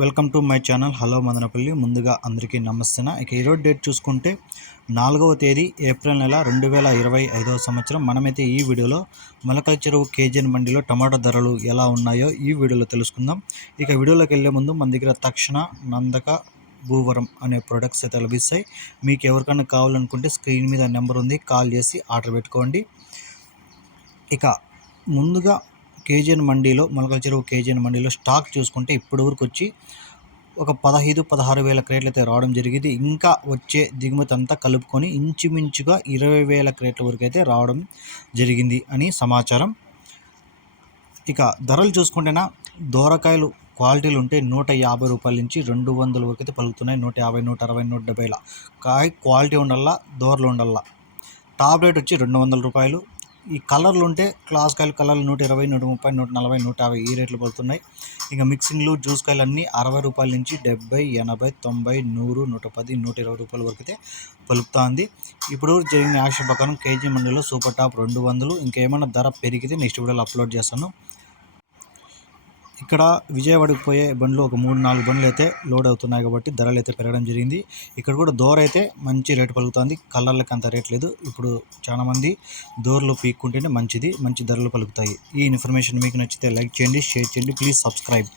Welcome to my channel. Hello Madanapalle. ముందుగా అందరికీ నమస్తే ఇక ఈరోజు డేట్ చూసుకుంటే నాలుగవ తేదీ ఏప్రిల్ నెల రెండు వేల ఇరవై ఐదవ సంవత్సరం. మనమైతే ఈ వీడియోలో మొలకల చెరువు కేజీఎన్ మండిలో టమాటా ధరలు ఎలా ఉన్నాయో ఈ వీడియోలో తెలుసుకుందాం. ఇక వీడియోలోకి వెళ్ళే ముందు మన దగ్గర తక్షణ నందక భూవరం అనే ప్రొడక్ట్స్ అయితే లభిస్తాయి. మీకు ఎవరికైనా కావాలనుకుంటే స్క్రీన్ మీద నెంబర్ ఉంది కాల్ చేసి ఆర్డర్ పెట్టుకోండి. ఇక ముందుగా కేజీఎన్ మండీలో మొలకల చెరువు కేజీఎన్ మండీలో స్టాక్ చూసుకుంటే ఇప్పటి వరకు వచ్చి ఒక పదహైదు పదహారు వేల క్రేట్లు అయితే రావడం జరిగింది. ఇంకా వచ్చే దిగుమతి అంతా కలుపుకొని ఇంచుమించుగా ఇరవై వేల క్రేట్ల వరకు అయితే రావడం జరిగింది అని సమాచారం. ఇక ధరలు చూసుకుంటేనా దోరకాయలు క్వాలిటీలు ఉంటే నూట యాభై రూపాయల నుంచి రెండు వందల వరకు అయితే పలుకుతున్నాయి. నూట యాభై నూట అరవై నూట డెబ్బైల. కాయ క్వాలిటీ ఉండాలా దోరలు ఉండాలా టాప్ రేట్ వచ్చి రెండు వందల రూపాయలు. ఈ కలర్లు ఉంటే క్లాస్ కాయలు కలర్లు నూట ఇరవై నూట ముప్పై నూట నలభై నూట యాభై ఈ రేట్లు పడుతున్నాయి. ఇంకా మిక్సింగ్లు జ్యూస్ కాయలు అన్నీ అరవై రూపాయల నుంచి డెబ్బై ఎనభై తొంభై నూరు నూట పది నూట ఇరవై రూపాయల వరకు అయితే పలుకుతుంది. ఇప్పుడు జరిగిన యాక్షన్ ప్రకారం కేజీ మండీలో సూపర్ టాప్ రెండు వందలు. ఇంకేమైనా ధర పెరిగితే నెక్స్ట్ వీడియోలో అప్లోడ్ చేస్తాను. ఇక్కడ విజయవాడకు పోయే బండ్లు ఒక మూడు నాలుగు బండ్లు అయితే లోడ్ అవుతున్నాయి కాబట్టి ధరలు అయితే పెరగడం జరిగింది. ఇక్కడ కూడా దోర అయితే మంచి రేటు పలుకుతుంది. కలర్లకు అంత రేట్ లేదు. ఇప్పుడు చాలామంది దోరలు పీక్కుంటేనే మంచిది మంచి ధరలు పలుకుతాయి. ఈ ఇన్ఫర్మేషన్ మీకు నచ్చితే లైక్ చేయండి షేర్ చేయండి. Please subscribe.